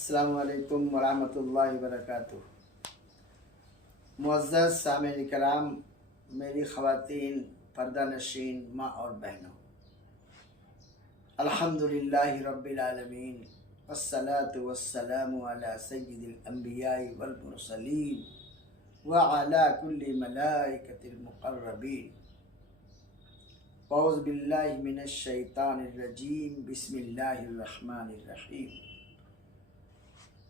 अस्सलामु अलैकुम वरहमतुल्लाहि वबरकातुह। मुअज़्ज़ज़ सामिईन कराम, मेरी ख़वातीन, पर्दा नशीन माँ और बहनों, अल्हम्दुलिल्लाहि रब्बिल आलमीन, वस्सलातु वस्सलामु अला सय्यिदिल अंबियाइ वल मुरसलीन व अला कुल्ली मलाइकतिल मुक़र्रबीन। औज़ु बिल्लाहि मिनश शैतानिर रजीम, बिस्मिल्लाहिर रहमानिर रहीम।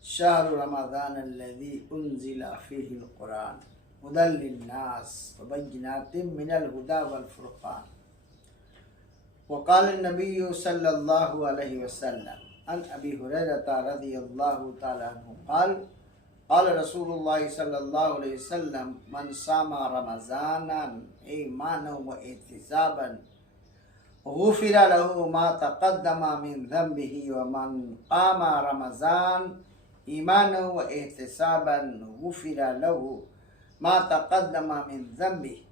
शहरु रमज़ानल्लज़ी उन्ज़िला फ़ीहिल क़ुरआन हुदल लिन्नास व बय्यिनातिम मिनल हुदा वल फ़ुरक़ान। वक़ाल नबिय्यु सल्लल्लाहु अलैहि वसल्लम अन अबी हुरैरता रज़ियल्लाहु तआला अन्हु क़ाल क़ाल रसूलुल्लाहि सल्लल्लाहु अलैहि वसल्लम मन सामा रमज़ानन ईमानन व इह्तिसाबन गुफ़िरा लहु मा तक़द्दमा मिन ज़ंबिही व मन क़ामा रमज़ान ईमानन व इह्तिसाबन गुफ़िरा लहु मा तक़द्दमा मिन ज़ंबिही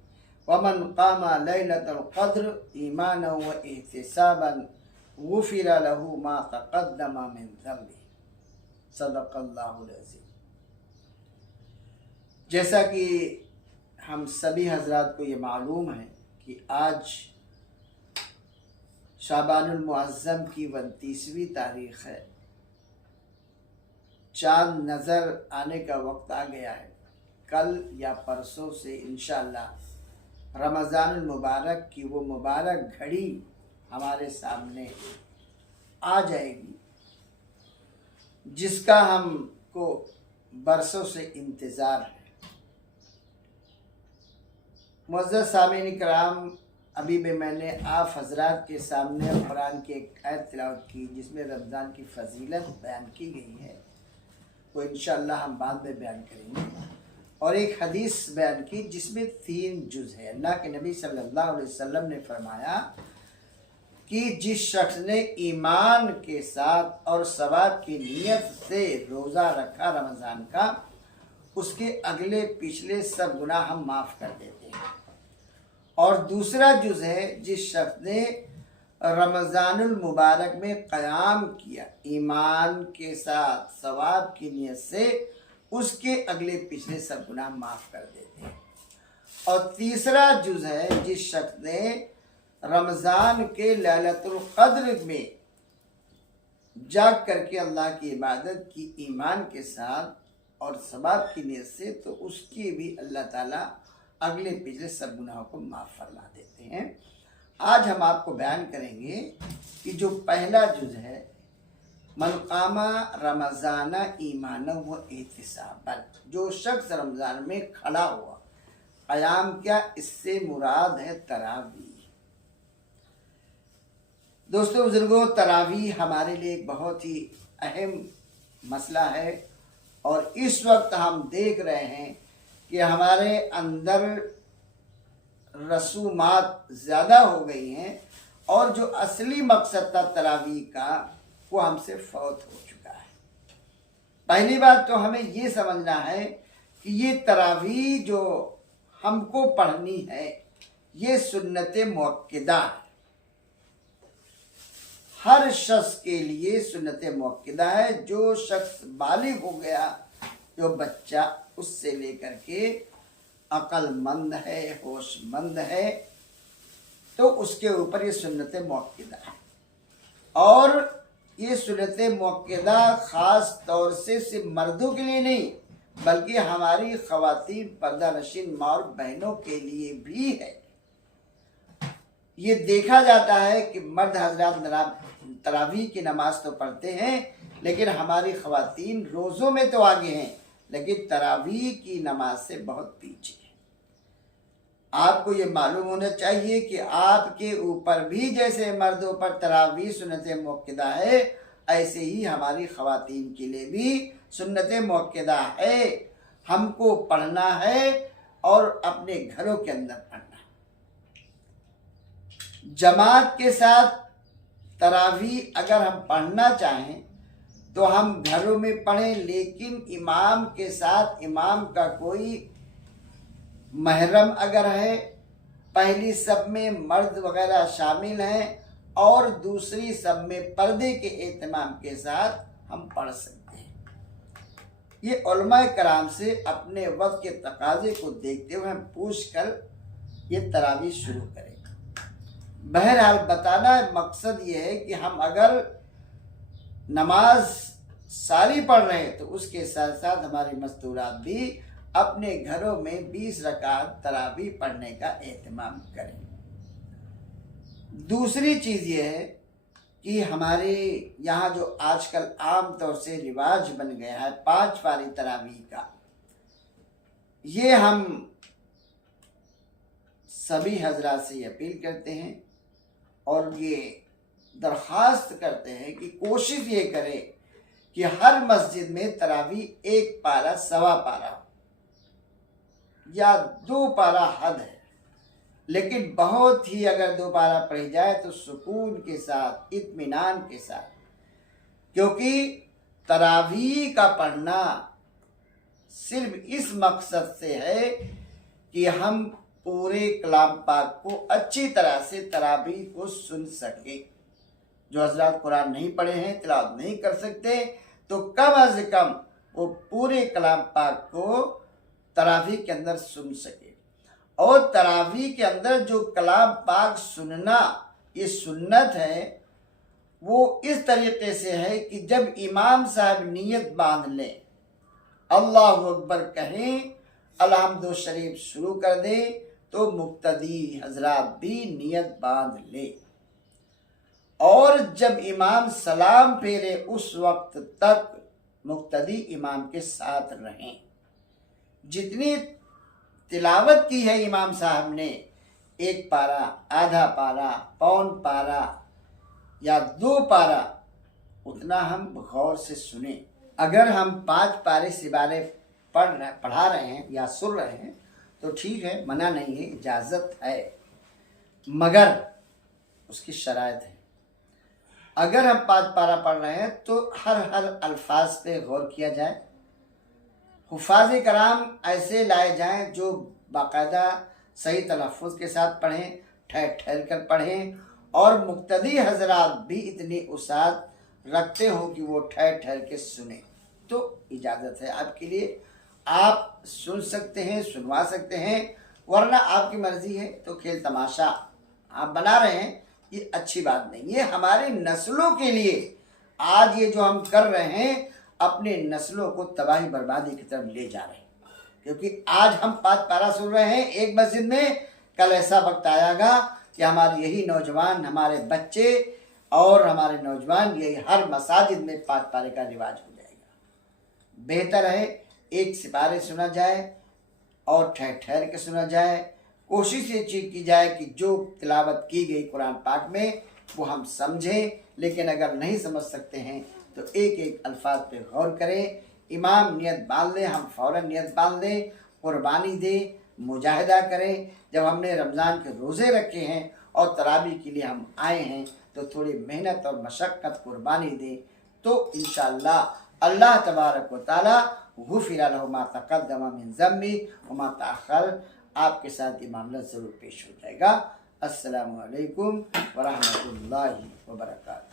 व मन क़ामा लैलतल क़द्र ईमानन व इह्तिसाबन गुफ़िरा लहु मा तक़द्दमा मिन ज़ंबिही। सदक़ल्लाहुल अज़ीम। जैसा कि हम सभी हज़रात को ये मालूम है कि आज शाबानुल मुअज़्ज़म की 29वीं तारीख़ है। चाँद नज़र आने का वक्त आ गया है। कल या परसों से इंशाअल्लाह रमज़ानुल मुबारक की वो मुबारक घड़ी हमारे सामने आ जाएगी, जिसका हमको बरसों से इंतज़ार है। मुअज़्ज़ज़ सामिईन कराम, अभी भी मैंने आप हज़रात के सामने कुरान की एक आयत तिलावत की जिसमें रमज़ान की फ़जीलत बयान की गई है, वो इंशाअल्लाह हम बाद में बयान करेंगे। और एक हदीस बयान की जिसमें 3 जुज़ है। अल्लाह के नबी सल्लल्लाहु अलैहि वसल्लम ने फरमाया कि जिस शख्स ने ईमान के साथ और सवाब की नीयत से रोज़ा रखा रमज़ान का, उसके अगले पिछले सब गुनाह हम माफ़ कर देते हैं। और दूसरा जुज़ है जिस शख्स ने रमज़ानुल मुबारक में क़याम किया ईमान के साथ सवाब की नीयत से, उसके अगले पिछले सब गुनाह माफ़ कर देते हैं। और तीसरा जुज़ है जिस शख्स ने रमज़ान के लैलतुल क़द्र में जाग करके अल्लाह की इबादत की ईमान के साथ और सवाब की नीयत से, तो उसकी भी अल्लाह ताला अगले पिछले सब गुनाहों को माफ़ फरमा देते हैं। आज हम आपको बयान करेंगे कि जो पहला जुज़ है, मन क़ामा रमज़ाना ईमानन व इह्तिसाबन, जो शख्स रमज़ान में खड़ा हुआ, क़याम क्या, इससे मुराद है तरावी। दोस्तों बुजुर्गों, तरावी हमारे लिए एक बहुत ही अहम मसला है। और इस वक्त हम देख रहे हैं कि हमारे अंदर रसूमात ज़्यादा हो गई हैं और जो असली मकसद था तरावी का, वो हमसे फौत हो चुका है। पहली बात तो हमें ये समझना है कि ये तरावी जो हमको पढ़नी है, ये सुन्नत मुअक्किदा है। हर शख्स के लिए सुन्नत मुअक्किदा है। जो शख्स बालिग हो गया, जो बच्चा, उससे लेकर के अक्लमंद है, होशमंद है, तो उसके ऊपर ये सुन्नत मुअक्किदा है। और ये सुन्नत मुअक्किदा ख़ास तौर से सिर्फ मर्दों के लिए नहीं, बल्कि हमारी ख़वातीन, पर्दा नशीन माँ और बहनों के लिए भी है। ये देखा जाता है कि मर्द हज़रात तरावी की नमाज तो पढ़ते हैं, लेकिन हमारी ख़वातीन रोज़ों में तो आगे हैं, लेकिन तरावी की नमाज से बहुत पीछे है। आपको ये मालूम होना चाहिए कि आपके ऊपर भी जैसे मर्दों पर तरावी सुन्नत मुअक्किदा है, ऐसे ही हमारी ख़वातीन के लिए भी सुन्नत मुअक्किदा है। हमको पढ़ना है और अपने घरों के अंदर पढ़ना है। जमात के साथ तरावी अगर हम पढ़ना चाहें तो हम घरों में पढ़ें, लेकिन इमाम के साथ इमाम का कोई महरम अगर है, पहली सब में मर्द वगैरह शामिल हैं और दूसरी सब में पर्दे के एहतमाम के साथ हम पढ़ सकते हैं। ये उलमाए कराम से अपने वक्त के तकाजे को देखते हुए हम पूछ कर ये तरावी शुरू करें। बहरहाल बताना मकसद ये है कि हम अगर नमाज सारी पढ़ रहे हैं तो उसके साथ साथ हमारे मस्तूरात भी अपने घरों में 20 रकात तरावी पढ़ने का एहतमाम करें। दूसरी चीज़ ये है कि हमारे यहाँ जो आजकल आम तौर से रिवाज बन गया है 5 पारी तरावी का, ये हम सभी हजरात से अपील करते हैं और ये दरख्वास्त करते हैं कि कोशिश ये करें कि हर मस्जिद में तरावी 1 पारा, सवा पारा या 2 पारा हद है, लेकिन बहुत ही अगर 2 पारा पढ़ी जाए तो सुकून के साथ, इत्मीनान के साथ, क्योंकि तरावी का पढ़ना सिर्फ इस मकसद से है कि हम पूरे कलाम पाक को अच्छी तरह से तरावी को सुन सके। जो हजरात कुरान नहीं पढ़े हैं, तिलावत नहीं कर सकते, तो कम अज कम वो पूरे कलाम पाक को तरावी के अंदर सुन सके। और तरावी के अंदर जो कलाम पाक सुनना ये सुन्नत है, वो इस तरीके से है कि जब इमाम साहब नियत बांध लें, अल्लाहु अकबर कहें, अलहम्दु शरीफ शुरू कर दे, तो मुक्तदी हजरात भी नियत बांध ले। और जब इमाम सलाम फेरे उस वक्त तक मुक्तदी इमाम के साथ रहें। जितनी तिलावत की है इमाम साहब ने, 1 पारा, आधा पारा, पौन पारा या 2 पारा, उतना हम गौर से सुने। अगर हम 5 पारे सिवारे पढ़ा रहे हैं या सुन रहे हैं तो ठीक है, मना नहीं है, इजाज़त है, मगर उसकी शराइत है। अगर हम 5 पारा पढ़ रहे हैं तो हर अल्फाज पे गौर किया जाए। हुफ़ाज़ कराम ऐसे लाए जाएं जो बाकायदा सही तलफ़ुज़ के साथ पढ़ें, ठहर ठहर कर पढ़ें, और मुक्तदी हजरात भी इतनी उसात रखते हो कि वो ठहर ठहर के सुने, तो इजाज़त है आपके लिए। आप सुन सकते हैं, सुनवा सकते हैं, वरना आपकी मर्ज़ी है तो खेल तमाशा आप बना रहे हैं, ये अच्छी बात नहीं। ये हमारी नस्लों के लिए आज ये जो हम कर रहे हैं, अपने नस्लों को तबाही बर्बादी की तरफ ले जा रहे हैं। क्योंकि आज हम 5 पारा सुन रहे हैं एक मस्जिद में, कल ऐसा वक्त आएगा कि हमारे यही नौजवान, हमारे बच्चे और हमारे नौजवान यही हर मसाजिद में 5 पारे का रिवाज हो जाएगा। बेहतर है 1 सिपारे सुना जाए और ठहर ठहर के सुना जाए। कोशिश ये चीज़ की जाए कि जो तिलावत की गई कुरान पाक में वो हम समझें, लेकिन अगर नहीं समझ सकते हैं तो एक एक अल्फाज पे गौर करें। इमाम नियत बांध लें, हम फ़ौरन नियत बांध लें, कुर्बानी दें, मुजाहिदा करें। जब हमने रमज़ान के रोज़े रखे हैं और तरावी के लिए हम आए हैं तो थोड़ी मेहनत और मशक्क़त कुर्बानी दें, तो इंशाअल्लाह अल्लाह तबारक व तआला गुफ़िर लहु मा तक़द्दम मिन ज़म्बी व मा तअख़्ख़र, आपके साथ ये मामला ज़रूर पेश हो जाएगा। अस्सलामु अलैकुम व रहमतुल्लाहि व बरकातुहू।